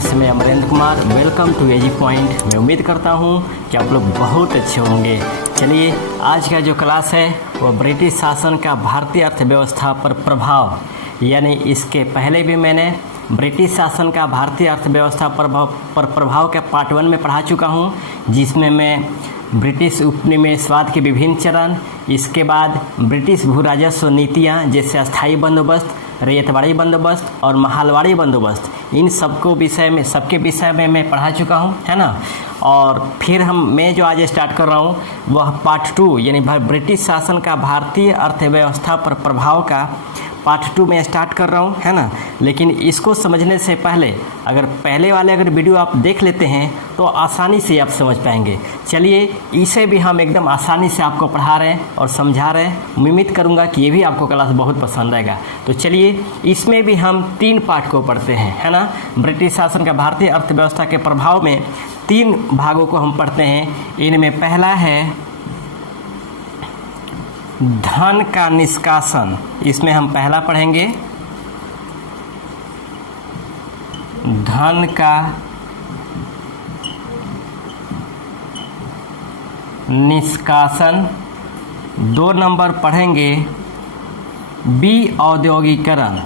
Friends, मैं Amrendra Kumar. Welcome to AG point. मैं उम्मीद करता हूँ कि आप लोग बहुत अच्छे होंगे। चलिए, आज का जो क्लास है वो ब्रिटिश शासन का भारतीय अर्थव्यवस्था पर प्रभाव, यानी इसके पहले भी मैंने ब्रिटिश शासन का भारतीय अर्थव्यवस्था पर प्रभाव के पार्ट 1 में पढ़ा चुका हूँ, जिसमें मैं ब्रिटिश उपनिवेशवाद के विभिन्न चरण, इसके बाद ब्रिटिश भू राजस्व नीतियाँ जैसे अस्थायी बंदोबस्त, रैयतवाड़ी बंदोबस्त और महालवाड़ी बंदोबस्त, इन सबके विषय में मैं पढ़ा चुका हूँ, है ना। और फिर मैं जो आज स्टार्ट कर रहा हूँ वह पार्ट 2 यानी ब्रिटिश शासन का भारतीय अर्थव्यवस्था पर प्रभाव का पार्ट 2 में स्टार्ट कर रहा हूँ, है ना। लेकिन इसको समझने से पहले पहले वाले वीडियो आप देख लेते हैं तो आसानी से आप समझ पाएंगे। चलिए, इसे भी हम एकदम आसानी से आपको पढ़ा रहे हैं और समझा रहे हैं। उम्मीद करूँगा कि ये भी आपको क्लास बहुत पसंद आएगा। तो चलिए, इसमें भी हम 3 पार्ट को पढ़ते हैं, है ना। ब्रिटिश शासन का भारतीय अर्थव्यवस्था के प्रभाव में 3 भागों को हम पढ़ते हैं। इनमें पहला है धन का निष्कासन। इसमें हम पहला पढ़ेंगे धन का निष्कासन। 2 नंबर पढ़ेंगे औद्योगिकरण।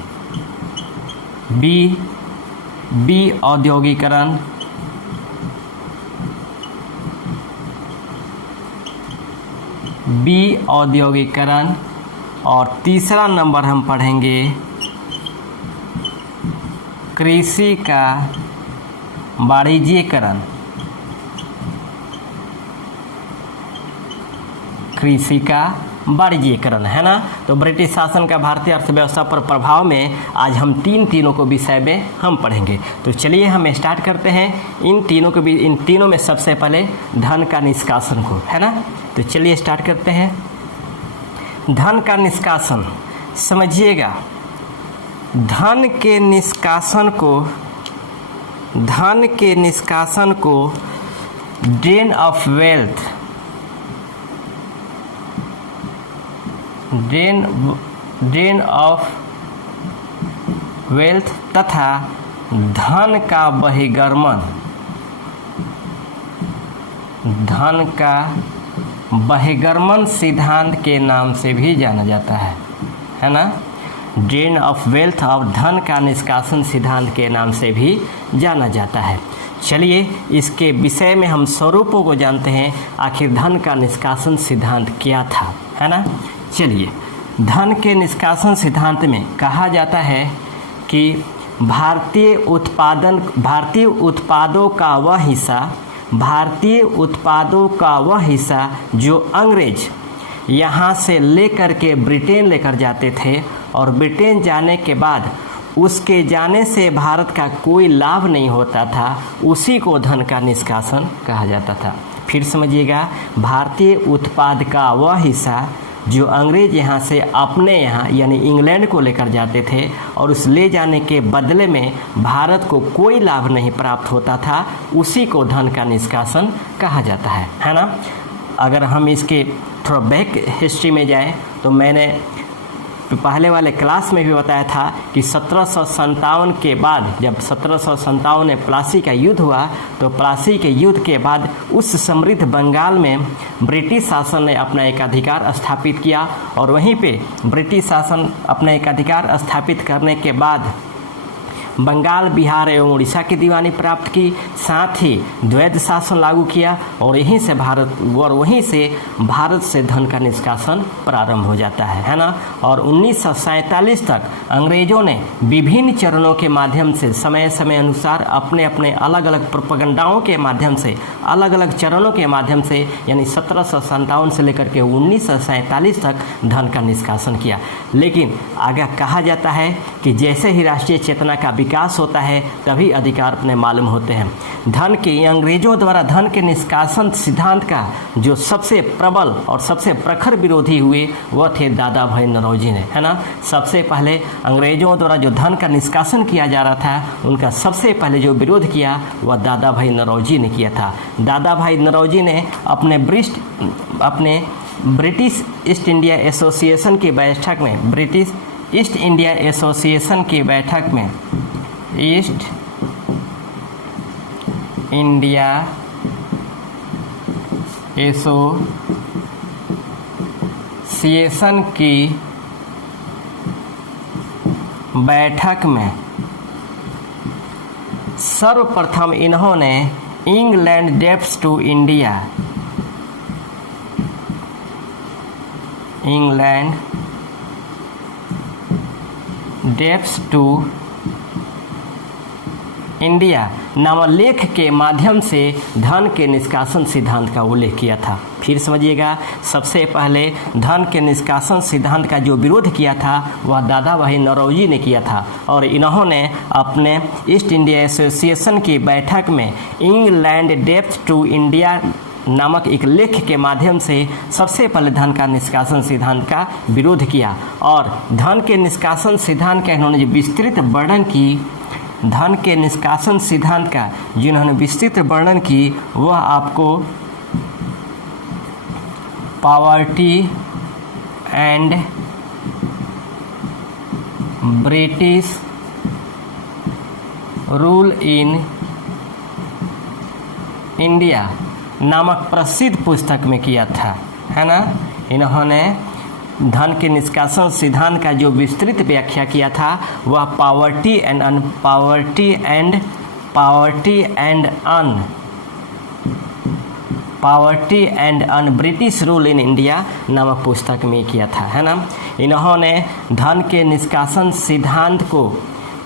औद्योगिकरण। औद्योगिकरण। और तीसरा नंबर हम पढ़ेंगे कृषि का वाणिज्यीकरण। कृषि का वाणिज्यीकरण, है ना। तो ब्रिटिश शासन का भारतीय अर्थव्यवस्था पर प्रभाव में आज हम तीनों को विषय में हम पढ़ेंगे। तो चलिए, हम स्टार्ट करते हैं इन तीनों में सबसे पहले धन का निष्कासन को, है ना। तो चलिए स्टार्ट करते हैं। धन का निष्कासन, समझिएगा, धन के निष्कासन को ड्रेन ऑफ वेल्थ तथा धन का बहिर्गमन सिद्धांत के नाम से भी जाना जाता है ना। ड्रेन ऑफ वेल्थ और धन का निष्कासन सिद्धांत के नाम से भी जाना जाता है। चलिए, इसके विषय में हम स्वरूपों को जानते हैं। आखिर धन का निष्कासन सिद्धांत क्या था, है ना। चलिए, धन के निष्कासन सिद्धांत में कहा जाता है कि भारतीय उत्पादों का वह हिस्सा जो अंग्रेज यहाँ से लेकर के ब्रिटेन लेकर जाते थे और ब्रिटेन जाने के बाद उसके जाने से भारत का कोई लाभ नहीं होता था, उसी को धन का निष्कासन कहा जाता था। फिर समझिएगा, भारतीय उत्पाद का वह हिस्सा जो अंग्रेज यहाँ से अपने यहाँ यानी इंग्लैंड को लेकर जाते थे और उस ले जाने के बदले में भारत को कोई लाभ नहीं प्राप्त होता था, उसी को धन का निष्कासन कहा जाता है ना। अगर हम इसके थोड़ा बैक हिस्ट्री में जाएं तो मैंने पहले वाले क्लास में भी बताया था कि 1757 के बाद, जब 1757 में प्लासी का युद्ध हुआ, तो प्लासी के युद्ध के बाद उस समृद्ध बंगाल में ब्रिटिश शासन ने अपना एक अधिकार स्थापित किया और वहीं पे ब्रिटिश शासन अपना एक अधिकार स्थापित करने के बाद बंगाल, बिहार एवं उड़ीसा की दीवानी प्राप्त की, साथ ही द्वैध शासन लागू किया और वहीं से भारत से धन का निष्कासन प्रारंभ हो जाता है ना। और 1947 तक अंग्रेजों ने विभिन्न चरणों के माध्यम से समय समय अनुसार अपने अलग अलग प्रोपेगेंडाओं के माध्यम से, अलग अलग चरणों के माध्यम से, यानी 1757 से लेकर के 1947 तक धन का निष्कासन किया। लेकिन आगे कहा जाता है कि जैसे ही राष्ट्रीय चेतना का विकास होता है तभी अधिकार अपने मालूम होते हैं। अंग्रेजों द्वारा धन के निष्कासन सिद्धांत का जो सबसे प्रबल और सबसे प्रखर विरोधी हुए वह थे दादा भाई नौरोजी ने, है ना। सबसे पहले अंग्रेजों द्वारा जो धन का निष्कासन किया जा रहा था, उनका सबसे पहले जो विरोध किया वह दादा भाई नौरोजी ने किया था। दादा भाई नौरोजी ने अपने ब्रिटिश ईस्ट इंडिया एसोसिएशन की बैठक में, ब्रिटिश ईस्ट इंडिया एसोसिएशन की बैठक में, ईस्ट इंडिया एसोसिएशन की बैठक में सर्वप्रथम इन्होंने England debts to India, England debts to India नामक लेख के माध्यम से धन के निष्कासन सिद्धांत का उल्लेख किया था। फिर समझिएगा, सबसे पहले धन के निष्कासन सिद्धांत का जो विरोध किया था वह दादा भाई नौरोजी ने किया था और इन्होंने अपने ईस्ट इंडिया एसोसिएशन की बैठक में इंग्लैंड डेब्ट्स टू इंडिया नामक एक लेख के माध्यम से सबसे पहले धन का निष्कासन सिद्धांत का विरोध किया और धन के निष्कासन सिद्धांत का इन्होंने जो विस्तृत वर्णन की, धन के निष्कासन सिद्धांत का जिन्होंने विस्तृत वर्णन की वह आपको poverty and British rule in India नामक प्रसिद्ध पुस्तक में किया था, है ना। इन्होंने धन के निष्कासन सिद्धांत का जो विस्तृत व्याख्या किया था वह poverty and un British rule in India नामक पुस्तक में किया था, है ना। इन्होंने धन के निष्कासन सिद्धांत को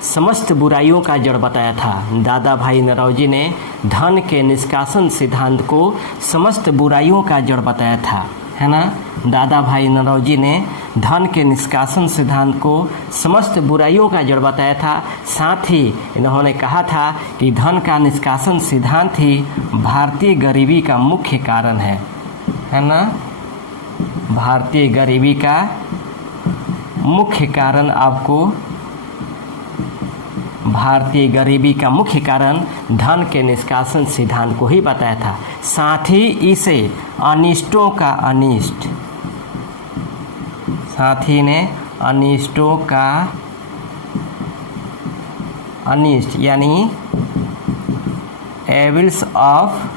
समस्त बुराइयों का जड़ बताया था। दादा भाई नौरोजी ने धन के निष्कासन सिद्धांत को समस्त बुराइयों का जड़ बताया था, है ना। दादा भाई नौरोजी ने धन के निष्कासन सिद्धांत को समस्त बुराइयों का जड़ बताया था। साथ ही इन्होंने कहा था कि धन का निष्कासन सिद्धांत ही भारतीय गरीबी का मुख्य कारण है ना। भारतीय गरीबी का मुख्य कारण आपको, भारतीय गरीबी का मुख्य कारण धन के निष्कासन सिद्धांत को ही बताया था। साथ ही इसे अनिष्टों का अनिष्ट, साथ ही ने अनिष्टों का अनिष्ट यानी एविल्स ऑफ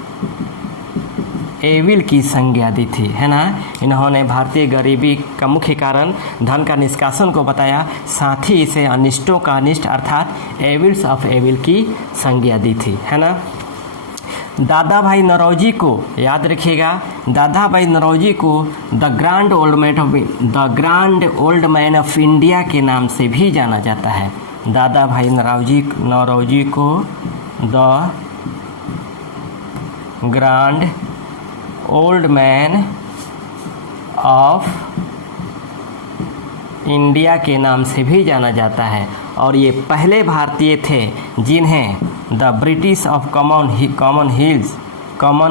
एविल की संज्ञा दी थी, है ना। इन्होंने भारतीय गरीबी का मुख्य कारण धन का निष्कासन को बताया, साथ ही इसे अनिष्टों का अनिष्ट अर्थात एविल्स ऑफ एविल की संज्ञा दी थी, है ना। दादा भाई नौरोजी को याद रखिएगा, दादा भाई नौरोजी को the grand old man of India के नाम से भी जाना जाता है। दादा भाई नौरोजी को the grand old man of India के नाम से भी जाना जाता है और ये पहले भारतीय थे जिन्हें the British of common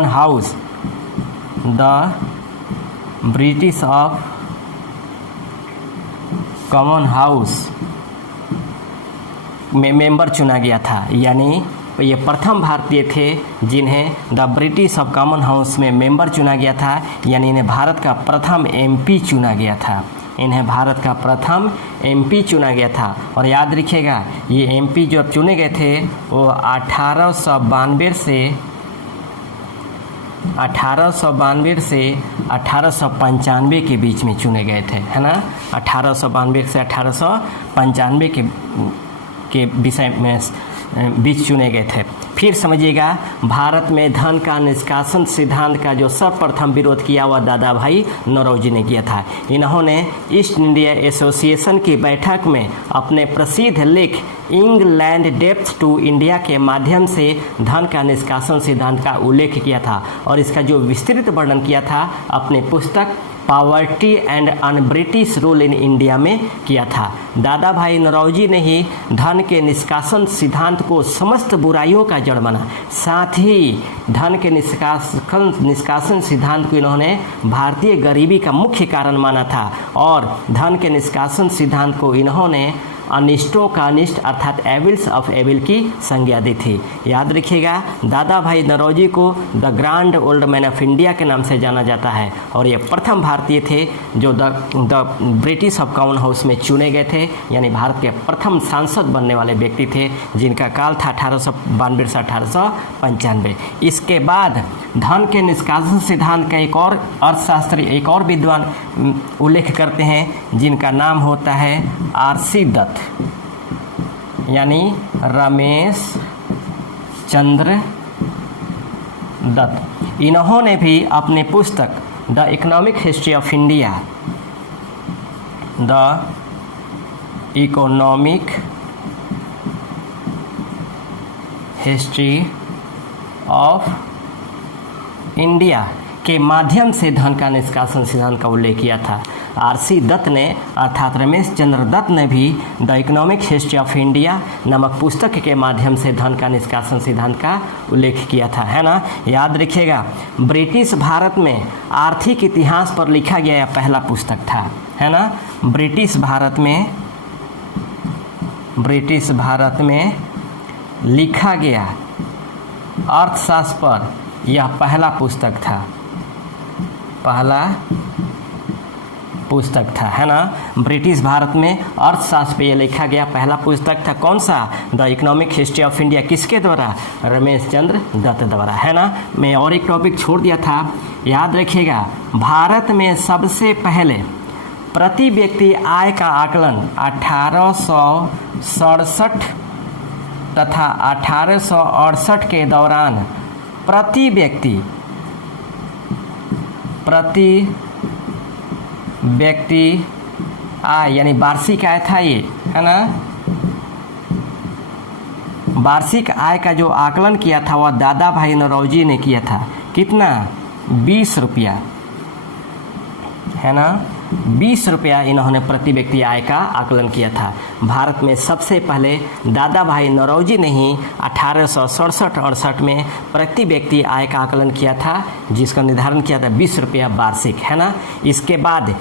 house, the British of common house में मेंबर चुना गया था। यानी ये प्रथम भारतीय थे जिन्हें the British of common house में मेंबर चुना गया था, यानी इन्हें भारत का प्रथम एमपी चुना गया था। इन्हें भारत का प्रथम एमपी चुना गया था। और याद रखिएगा, ये एमपी जो अब चुने गए थे वो 1892 से 1895 के बीच में चुने गए थे, है ना। 1892 से 1895 के विषय में बीच चुने गए थे। फिर समझिएगा, भारत में धन का निष्कासन सिद्धांत का जो सर्वप्रथम विरोध किया वह दादा भाई नौरोजी ने किया था। इन्होंने ईस्ट इंडिया एसोसिएशन की बैठक में अपने प्रसिद्ध लेख इंग्लैंड डेब्ट्स टू इंडिया के माध्यम से धन का निष्कासन सिद्धांत का उल्लेख किया था और इसका जो विस्तृत वर्णन किया था अपने पुस्तक poverty and un British rule in India में किया था। दादा भाई नौरोजी ने ही धन के निष्कासन सिद्धांत को समस्त बुराइयों का जड़ माना। साथ ही धन के निष्कासन सिद्धांत को इन्होंने भारतीय गरीबी का मुख्य कारण माना था और धन के निष्कासन सिद्धांत को इन्होंने अनिष्टों का अनिष्ट अर्थात एविल्स ऑफ एविल की संज्ञा दी थी। याद रखिएगा, दादा भाई नौरोजी को the grand old man of India के नाम से जाना जाता है और ये प्रथम भारतीय थे जो the British of common house में चुने गए थे, यानी भारत के प्रथम सांसद बनने वाले व्यक्ति थे जिनका काल था 1892 से 1895। इसके बाद धन के निष्कासन सिद्धांत का एक और अर्थशास्त्री, एक और विद्वान उल्लेख करते हैं जिनका नाम होता है आरसी दत्त, यानी रमेश चंद्र दत्त। इन्होंने भी अपने पुस्तक the economic history of India, the economic history of India के माध्यम से धन का निष्कासन सिद्धांत का उल्लेख किया था। आरसी दत्त ने अर्थात रमेश चंद्र दत्त ने भी the economic history of India नामक पुस्तक के माध्यम से धन का निष्कासन सिद्धांत का उल्लेख किया था, है ना। याद रखिएगा, ब्रिटिश भारत में आर्थिक इतिहास पर लिखा गया यह पहला पुस्तक था, है ना। ब्रिटिश भारत में लिखा गया अर्थशास्त्र पर यह पहला पुस्तक था, है ना। ब्रिटिश भारत में अर्थशास्त्र पे यह लिखा गया पहला पुस्तक था। कौन सा? The economic history of India. किसके द्वारा? रमेश चंद्र दत्त द्वारा, है ना। मैं और एक टॉपिक छोड़ दिया था, याद रखिएगा। भारत में सबसे पहले प्रति व्यक्ति आय का आकलन 1867 तथा 1868 के दौरान प्रति व्यक्ति आय यानी वार्षिक आय था ये, है ना। वार्षिक आय का जो आकलन किया था वह दादा भाई नौरोजी ने किया था। कितना? 20 रुपया, है ना। 20 रुपया इन्होंने प्रति व्यक्ति आय का आकलन किया था। भारत में सबसे पहले दादा भाई नौरोजी ने ही 1867-68 में प्रति व्यक्ति आय का आकलन किया था, जिसका निर्धारण किया था 20 रुपया वार्षिक, है ना। इसके बाद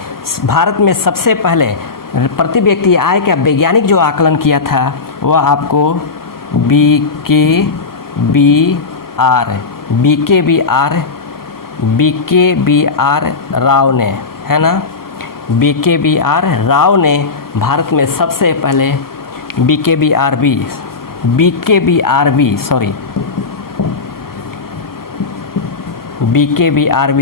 भारत में सबसे पहले प्रति व्यक्ति आय का वैज्ञानिक जो आकलन किया था वह आपको BKBR राव ने, है ना। BKBR राव ने भारत में सबसे पहले BKBRB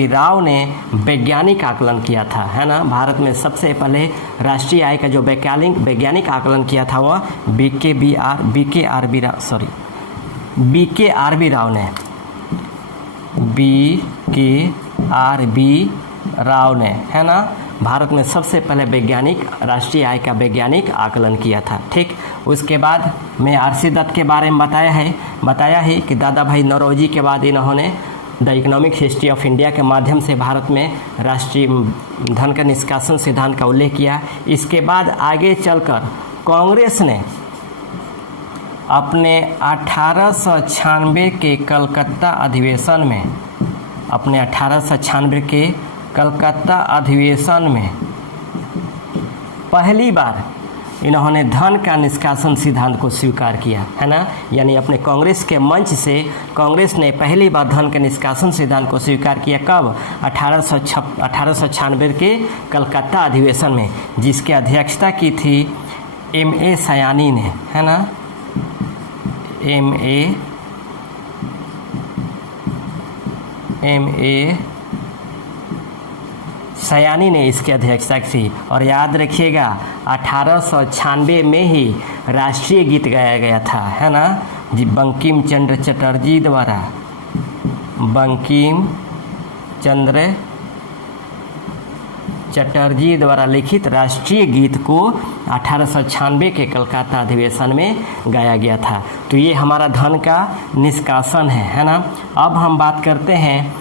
राव ने वैज्ञानिक आकलन किया था, है ना। भारत में सबसे पहले राष्ट्रीय आय का जो वैज्ञानिक आकलन किया था वह BKRB राव ने, है ना। भारत में सबसे पहले राष्ट्रीय आय का वैज्ञानिक आकलन किया था। ठीक, उसके बाद मैं आरसी दत्त के बारे में बताया है कि दादा भाई नौरोजी के बाद इन्होंने the economic history of India के माध्यम से भारत में राष्ट्रीय धन का निष्कासन सिद्धांत का उल्लेख किया। इसके बाद आगे चलकर कांग्रेस ने अपने 1896 के कलकत्ता अधिवेशन में पहली बार इन्होंने धन का निष्कासन सिद्धांत को स्वीकार किया, है ना। यानी अपने कांग्रेस के मंच से कांग्रेस ने पहली बार धन के निष्कासन सिद्धांत को स्वीकार किया। कब? 1896 के कलकत्ता अधिवेशन में, जिसकी अध्यक्षता की थी M.A. सयानी ने, है ना। M.A. सयानी ने इसकी अध्यक्षता की। और याद रखिएगा 1896 में ही राष्ट्रीय गीत गाया गया था, है ना, जी बंकिम चंद्र चटर्जी द्वारा लिखित राष्ट्रीय गीत को 1896 के कलकत्ता अधिवेशन में गाया गया था। तो ये हमारा धन का निष्कासन है ना। अब हम बात करते हैं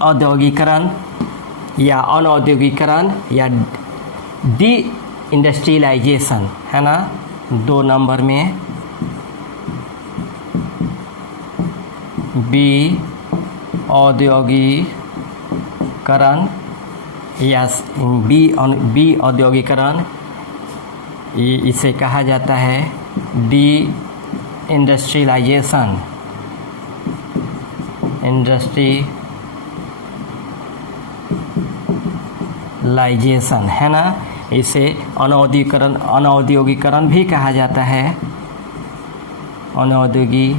औद्योगिकरण या अनौद्योगिकरण या डी इंडस्ट्रियलाइजेशन, है ना। 2 नंबर में औद्योगिकरण या बी औद्योगिकरण, इसे कहा जाता है डी इंडस्ट्रियलाइजेशन, है ना। इसे अनौद्योगिकरण भी कहा जाता है, अनौद्योगिकरण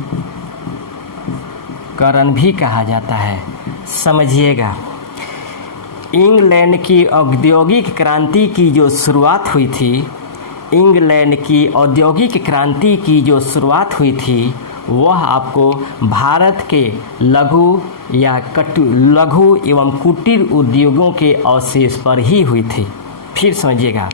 भी कहा जाता है। समझिएगा, इंग्लैंड की औद्योगिक क्रांति की जो शुरुआत हुई थी, इंग्लैंड की औद्योगिक क्रांति की जो शुरुआत हुई थी वह आपको भारत के लघु एवं कुटीर उद्योगों के अवशेष पर ही हुई थी। फिर समझिएगा,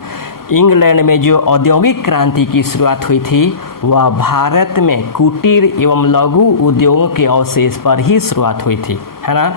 इंग्लैंड में जो औद्योगिक क्रांति की शुरुआत हुई थी वह भारत में कुटीर एवं लघु उद्योगों के अवशेष पर ही शुरुआत हुई थी, है ना।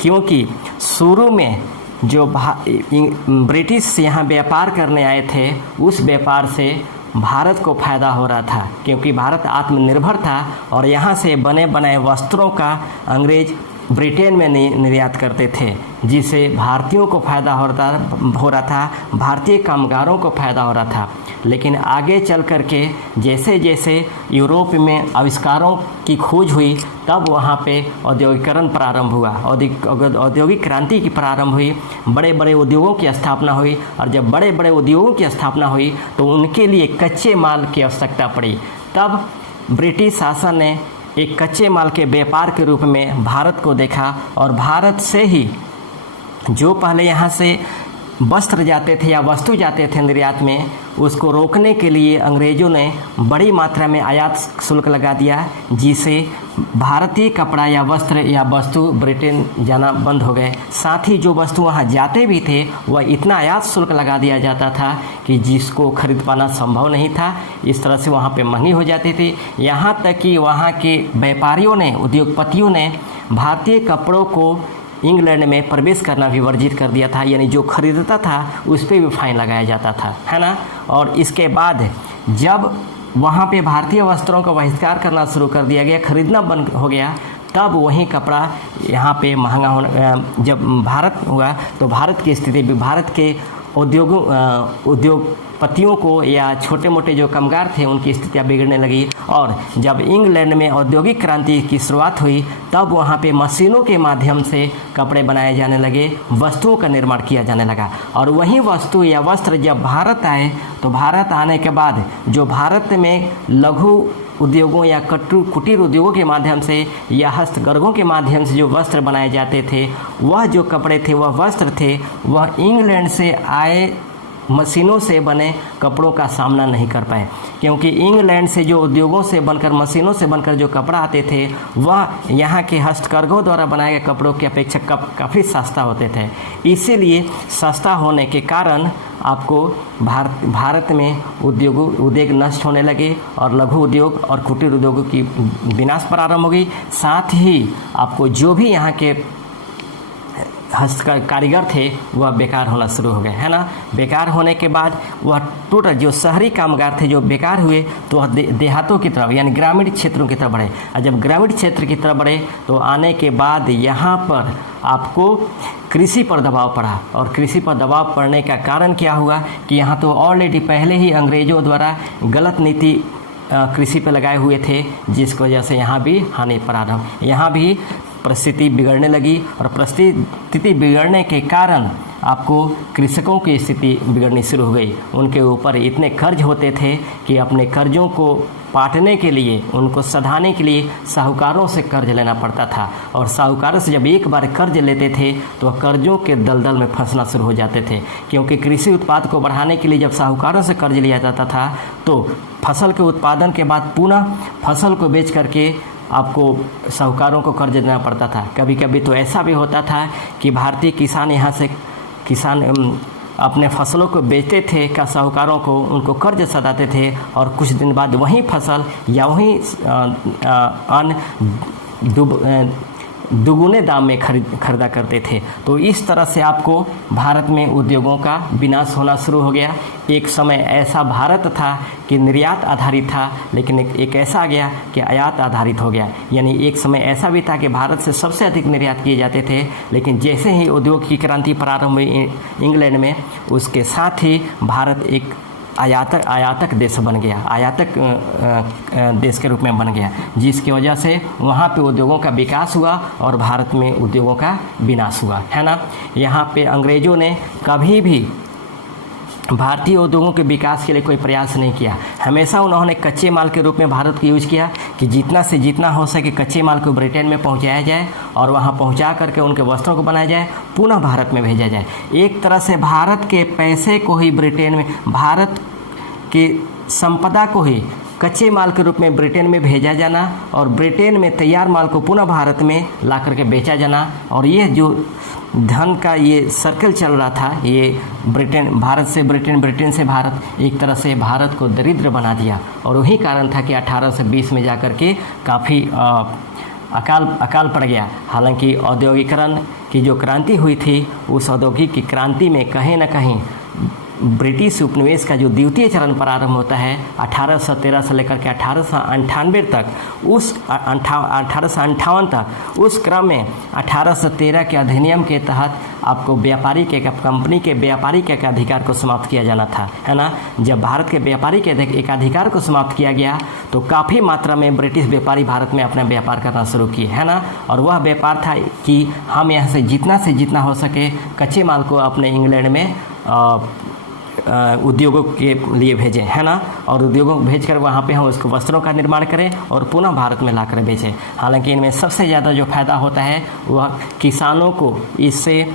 क्योंकि शुरू में जो ब्रिटिश यहाँ व्यापार करने आए थे, उस व्यापार से भारत को फ़ायदा हो रहा था, क्योंकि भारत आत्मनिर्भर था और यहाँ से बने बनाए वस्त्रों का अंग्रेज ब्रिटेन में निर्यात करते थे, जिससे भारतीयों को फ़ायदा हो रहा था, भारतीय कामगारों को फ़ायदा हो रहा था। लेकिन आगे चल कर के जैसे जैसे यूरोप में आविष्कारों की खोज हुई, तब वहाँ पे औद्योगिकरण प्रारंभ हुआ, औद्योगिक क्रांति की प्रारंभ हुई, बड़े बड़े उद्योगों की स्थापना हुई। और जब बड़े बड़े उद्योगों की स्थापना हुई तो उनके लिए कच्चे माल की आवश्यकता पड़ी। तब ब्रिटिश शासन ने एक कच्चे माल के व्यापार के रूप में भारत को देखा, और भारत से ही जो पहले यहाँ से वस्त्र जाते थे या वस्तु जाते थे निर्यात में, उसको रोकने के लिए अंग्रेज़ों ने बड़ी मात्रा में आयात शुल्क लगा दिया, जिससे भारतीय कपड़ा या वस्त्र या वस्तु ब्रिटेन जाना बंद हो गए। साथ ही जो वस्तु वहाँ जाते भी थे वह इतना आयात शुल्क लगा दिया जाता था कि जिसको खरीद पाना संभव नहीं था। इस तरह से वहाँ पे महंगी हो जाती थी। यहाँ तक कि वहाँ के व्यापारियों ने, उद्योगपतियों ने भारतीय कपड़ों को इंग्लैंड में प्रवेश करना भी वर्जित कर दिया था, यानी जो खरीदता था उस पर भी फाइन लगाया जाता था, है ना। और इसके बाद जब वहाँ पे भारतीय वस्त्रों का बहिष्कार करना शुरू कर दिया गया, खरीदना बंद हो गया, तब वही कपड़ा यहाँ पे महंगा होना, जब भारत हुआ तो भारत की स्थिति भी, भारत के उद्योगपतियों को या छोटे मोटे जो कामगार थे उनकी स्थितियाँ बिगड़ने लगी। और जब इंग्लैंड में औद्योगिक क्रांति की शुरुआत हुई, तब वहाँ पे मशीनों के माध्यम से कपड़े बनाए जाने लगे, वस्तुओं का निर्माण किया जाने लगा। और वही वस्तु या वस्त्र जब भारत आए, तो भारत आने के बाद जो भारत में लघु उद्योगों या कुटीर उद्योगों के माध्यम से या हस्तकरघों के माध्यम से जो वस्त्र बनाए जाते थे, वह जो कपड़े थे, वह वस्त्र थे, वह इंग्लैंड से आए मशीनों से बने कपड़ों का सामना नहीं कर पाए। क्योंकि इंग्लैंड से जो उद्योगों से बनकर, मशीनों से बनकर जो कपड़ा आते थे, वह यहाँ के हस्तकरघों द्वारा बनाए गए कपड़ों की अपेक्षा काफ़ी सस्ता होते थे। इसीलिए सस्ता होने के कारण आपको भारत में उद्योग नष्ट होने लगे और लघु उद्योग और कुटीर उद्योगों की विनाश प्रारंभ हो गई। साथ ही आपको जो भी यहाँ के कारीगर थे वह बेकार होना शुरू हो गए, है ना। बेकार होने के बाद वह टोटल जो शहरी कामगार थे जो बेकार हुए, तो वह देहातों की तरफ यानी ग्रामीण क्षेत्रों की तरफ बढ़े। और जब ग्रामीण क्षेत्र की तरफ बढ़े तो आने के बाद यहाँ पर आपको कृषि पर दबाव पड़ा। और कृषि पर दबाव पड़ने का कारण क्या हुआ कि यहाँ तो ऑलरेडी पहले ही अंग्रेज़ों द्वारा गलत नीति कृषि पर लगाए हुए थे, जिसकी वजह से यहाँ भी हानि प्रारंभ, यहाँ भी परिस्थिति बिगड़ने लगी। और परिस्थिति बिगड़ने के कारण आपको कृषकों की स्थिति बिगड़नी शुरू हो गई। उनके ऊपर इतने कर्ज होते थे कि अपने कर्जों को पाटने के लिए, उनको सधाने के लिए साहूकारों से कर्ज लेना पड़ता था। और साहूकारों से जब एक बार कर्ज लेते थे तो कर्जों के दलदल में फंसना शुरू हो जाते थे। क्योंकि कृषि उत्पाद को बढ़ाने के लिए जब साहूकारों से कर्ज लिया जाता था, तो फसल के उत्पादन के बाद पुनः फसल को बेच करके आपको साहूकारों को कर्ज देना पड़ता था। कभी कभी तो ऐसा भी होता था कि भारतीय किसान यहाँ से अपने फसलों को बेचते थे का साहूकारों को, उनको कर्ज सदाते थे, और कुछ दिन बाद वही फसल या वही अन्न दुगुने दाम में खरीदा करते थे। तो इस तरह से आपको भारत में उद्योगों का विनाश होना शुरू हो गया। एक समय ऐसा भारत था कि निर्यात आधारित था, लेकिन एक ऐसा आ गया कि आयात आधारित हो गया। यानी एक समय ऐसा भी था कि भारत से सबसे अधिक निर्यात किए जाते थे, लेकिन जैसे ही उद्योग की क्रांति प्रारंभ हुई इंग्लैंड में, उसके साथ ही भारत एक आयातक देश बन गया, आयातक देश के रूप में बन गया, जिसकी वजह से वहाँ पे उद्योगों का विकास हुआ और भारत में उद्योगों का विनाश हुआ, है ना। यहाँ पे अंग्रेज़ों ने कभी भी भारतीय उद्योगों के विकास के लिए कोई प्रयास नहीं किया। हमेशा उन्होंने कच्चे माल के रूप में भारत को यूज किया कि जितना से जितना हो सके कच्चे माल को ब्रिटेन में पहुंचाया जाए और वहां पहुंचा करके उनके वस्त्रों को बनाया जाए, पुनः भारत में भेजा जाए। एक तरह से भारत के पैसे को ही ब्रिटेन में, भारत की संपदा को ही कच्चे माल के रूप में ब्रिटेन में भेजा जाना और ब्रिटेन में तैयार माल को पुनः भारत में ला करके बेचा जाना, और ये जो धन का ये सर्कल चल रहा था, ये भारत से ब्रिटेन, ब्रिटेन से भारत, एक तरह से भारत को दरिद्र बना दिया। और वही कारण था कि 1820 में जाकर के काफ़ी अकाल पड़ गया। हालांकि औद्योगिकरण की जो क्रांति हुई थी, उस औद्योगिक की क्रांति में कहीं ना कहीं ब्रिटिश उपनिवेश का जो द्वितीय चरण प्रारंभ होता है 1813 से लेकर के 1898 तक, उस 1858 तक, उस क्रम में 1813 के अधिनियम के तहत आपको व्यापारी के, कंपनी के व्यापारी के अधिकार को समाप्त किया जाना था, है ना। जब भारत के व्यापारी के एक अधिकार को समाप्त किया गया तो काफ़ी मात्रा में ब्रिटिश व्यापारी भारत में अपना व्यापार करना शुरू किए, है ना। और वह व्यापार था कि हम यहाँ से जितना हो सके कच्चे माल को अपने इंग्लैंड में उद्योगों के लिए भेजें, है ना। और उद्योगों को भेजकर वहाँ पे हम उसको वस्त्रों का निर्माण करें और पुनः भारत में लाकर बेचें। हालांकि इनमें सबसे ज़्यादा जो फायदा होता है वह किसानों को इससे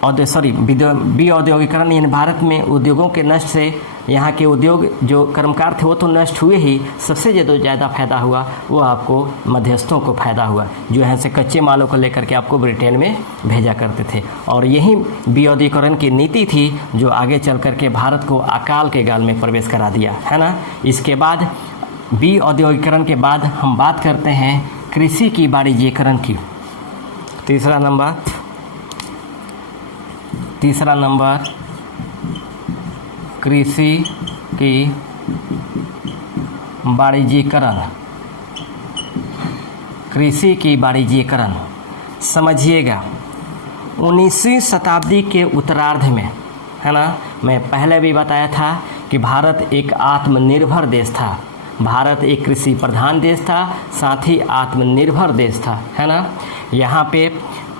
विऔद्योगिकरण, यानी भारत में उद्योगों के नष्ट से यहाँ के उद्योग जो कर्मकार थे वो तो नष्ट हुए ही, सबसे ज़्यादा फायदा हुआ वो आपको मध्यस्थों को फायदा हुआ, जो यहाँ से कच्चे मालों को लेकर के आपको ब्रिटेन में भेजा करते थे। और यही विऔद्योगिकरण की नीति थी जो आगे चल करके भारत को अकाल के गाल में प्रवेश करा दिया, है ना। इसके बाद विऔद्योगिकरण के बाद हम बात करते हैं कृषि की वाणिज्यीकरण की। तीसरा नंबर कृषि की वाणिज्यीकरण। कृषि की वाणिज्यीकरण समझिएगा, 19वीं शताब्दी के उत्तरार्ध में, है ना। मैं पहले भी बताया था कि भारत एक आत्मनिर्भर देश था, भारत एक कृषि प्रधान देश था, साथ ही आत्मनिर्भर देश था, है ना। यहाँ पे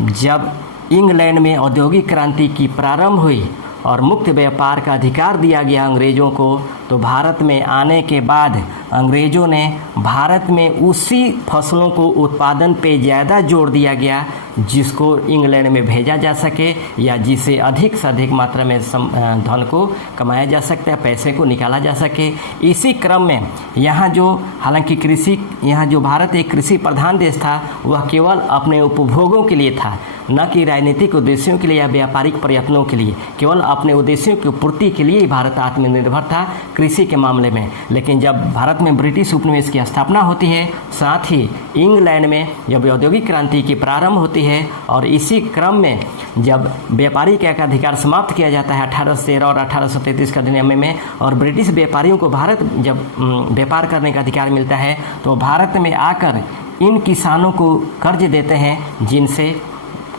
जब इंग्लैंड में औद्योगिक क्रांति की प्रारंभ हुई और मुक्त व्यापार का अधिकार दिया गया अंग्रेज़ों को, तो भारत में आने के बाद अंग्रेज़ों ने भारत में उसी फसलों को उत्पादन पे ज़्यादा जोर दिया गया जिसको इंग्लैंड में भेजा जा सके या जिसे अधिक से अधिक मात्रा में धन को कमाया जा सकता है, पैसे को निकाला जा सके। इसी क्रम में यहाँ जो, हालांकि यहाँ जो भारत एक कृषि प्रधान देश था, वह केवल अपने उपभोगों के लिए था, न कि राजनीतिक उद्देश्यों के लिए या व्यापारिक प्रयत्नों के लिए। केवल अपने उद्देश्यों की पूर्ति के लिए ही भारत आत्मनिर्भर था कृषि के मामले में। लेकिन जब भारत में ब्रिटिश उपनिवेश की स्थापना होती है, साथ ही इंग्लैंड में जब औद्योगिक क्रांति की प्रारंभ होती है और इसी क्रम में जब व्यापारी का अधिकार समाप्त किया जाता है 1813 और 1833 का अधिनियम में, और ब्रिटिश व्यापारियों को भारत जब व्यापार करने का अधिकार मिलता है, तो भारत में आकर इन किसानों को कर्ज देते हैं जिनसे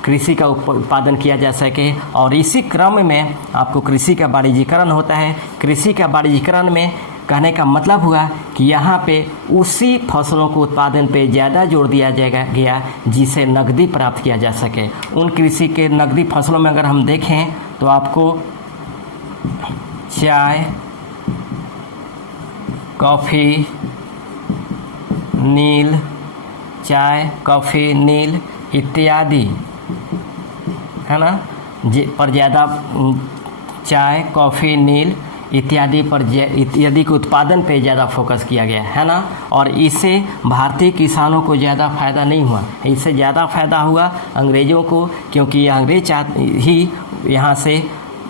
कृषि का उत्पादन किया जा सके। और इसी क्रम में आपको कृषि का वाणिज्यीकरण होता है। कृषि का वाणिज्यीकरण में कहने का मतलब हुआ कि यहाँ पे उसी फसलों को उत्पादन पे ज़्यादा जोर दिया गया जिसे नकदी प्राप्त किया जा सके। उन कृषि के नकदी फसलों में अगर हम देखें तो आपको चाय, कॉफ़ी, नील इत्यादि, है ना, पर ज़्यादा चाय, कॉफ़ी, नील इत्यादि के उत्पादन पे ज़्यादा फोकस किया गया, है ना। और इससे भारतीय किसानों को ज़्यादा फ़ायदा नहीं हुआ, इससे ज़्यादा फ़ायदा हुआ अंग्रेज़ों को, क्योंकि अंग्रेज ही यहाँ से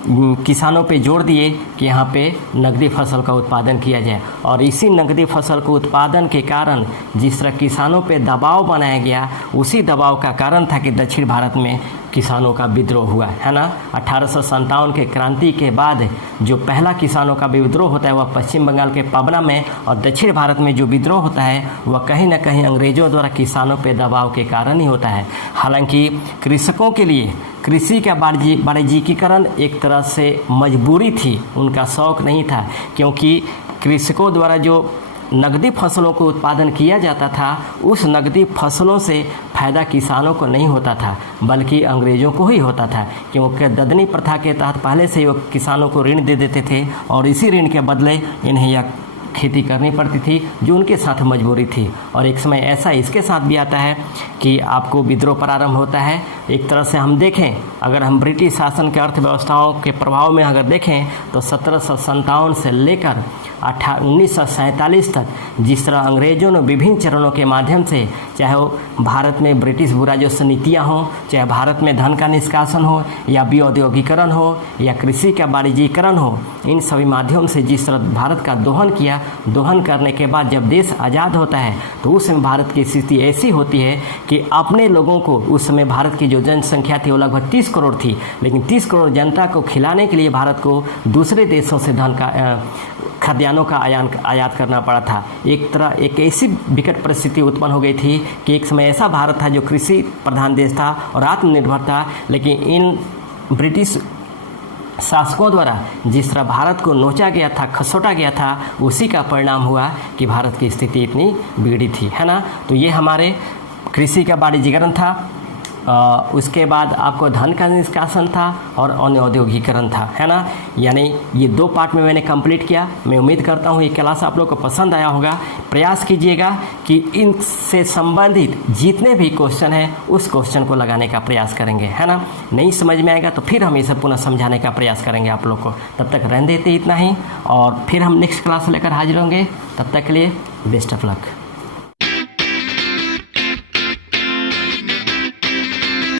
किसानों पे जोर दिए कि यहाँ पे नकदी फसल का उत्पादन किया जाए, और इसी नकदी फसल को उत्पादन के कारण जिस तरह किसानों पे दबाव बनाया गया, उसी दबाव का कारण था कि दक्षिण भारत में किसानों का विद्रोह हुआ, है ना। 1857 के क्रांति के बाद जो पहला किसानों का विद्रोह होता है वह पश्चिम बंगाल के पबना में, और दक्षिण भारत में जो विद्रोह होता है वह कहीं ना कहीं अंग्रेज़ों द्वारा किसानों पे दबाव के कारण ही होता है। हालांकि कृषकों के लिए कृषि का वाणिज्यिकीकरण एक तरह से मजबूरी थी, उनका शौक़ नहीं था, क्योंकि कृषकों द्वारा जो नकदी फसलों को उत्पादन किया जाता था उस नकदी फसलों से फ़ायदा किसानों को नहीं होता था बल्कि अंग्रेज़ों को ही होता था, क्योंकि ददनी प्रथा के तहत पहले से ही वो किसानों को ऋण दे देते थे और इसी ऋण के बदले इन्हें यह खेती करनी पड़ती थी जो उनके साथ मजबूरी थी। और एक समय ऐसा इसके साथ भी आता है कि आपको विद्रोह प्रारंभ होता है। एक तरह से हम देखें, अगर हम ब्रिटिश शासन के अर्थव्यवस्थाओं के प्रभाव में अगर देखें तो 1757 से लेकर 1947 तक जिस तरह अंग्रेज़ों ने विभिन्न चरणों के माध्यम से, चाहे वो भारत में ब्रिटिश बुराजस्व नीतियाँ हों, चाहे भारत में धन का निष्कासन हो, या विऔद्योगिकरण हो, या कृषि का वाणिज्यीकरण हो, इन सभी माध्यम से जिस तरह भारत का दोहन किया, दोहन करने के बाद जब देश आज़ाद होता है तो उस समय भारत की स्थिति ऐसी होती है कि अपने लोगों को, उस समय भारत की जो जनसंख्या थी वो लगभग 30 करोड़ थी, लेकिन 30 करोड़ जनता को खिलाने के लिए भारत को दूसरे देशों से धन का खाद्यान्नों का आयात करना पड़ा था। एक ऐसी विकट परिस्थिति उत्पन्न हो गई थी कि एक समय ऐसा भारत था जो कृषि प्रधान देश था और आत्मनिर्भर था, लेकिन इन ब्रिटिश शासकों द्वारा जिस तरह भारत को नोचा गया था, खसोटा गया था, उसी का परिणाम हुआ कि भारत की स्थिति इतनी बिगड़ी थी, है ना। तो ये हमारे कृषि का वाणिज्यीकरण था, उसके बाद आपको धन का निष्कासन था और अन्य औद्योगिकरण था, है ना। यानी ये 2 पार्ट में मैंने कंप्लीट किया। मैं उम्मीद करता हूँ ये क्लास आप लोग को पसंद आया होगा। प्रयास कीजिएगा कि इनसे संबंधित जितने भी क्वेश्चन हैं उस क्वेश्चन को लगाने का प्रयास करेंगे, है ना। नहीं समझ में आएगा तो फिर हम इसे पुनः समझाने का प्रयास करेंगे आप लोग को। तब तक रहने देते इतना ही, और फिर हम नेक्स्ट क्लास लेकर हाजिर होंगे। तब तक के लिए बेस्ट ऑफ लक।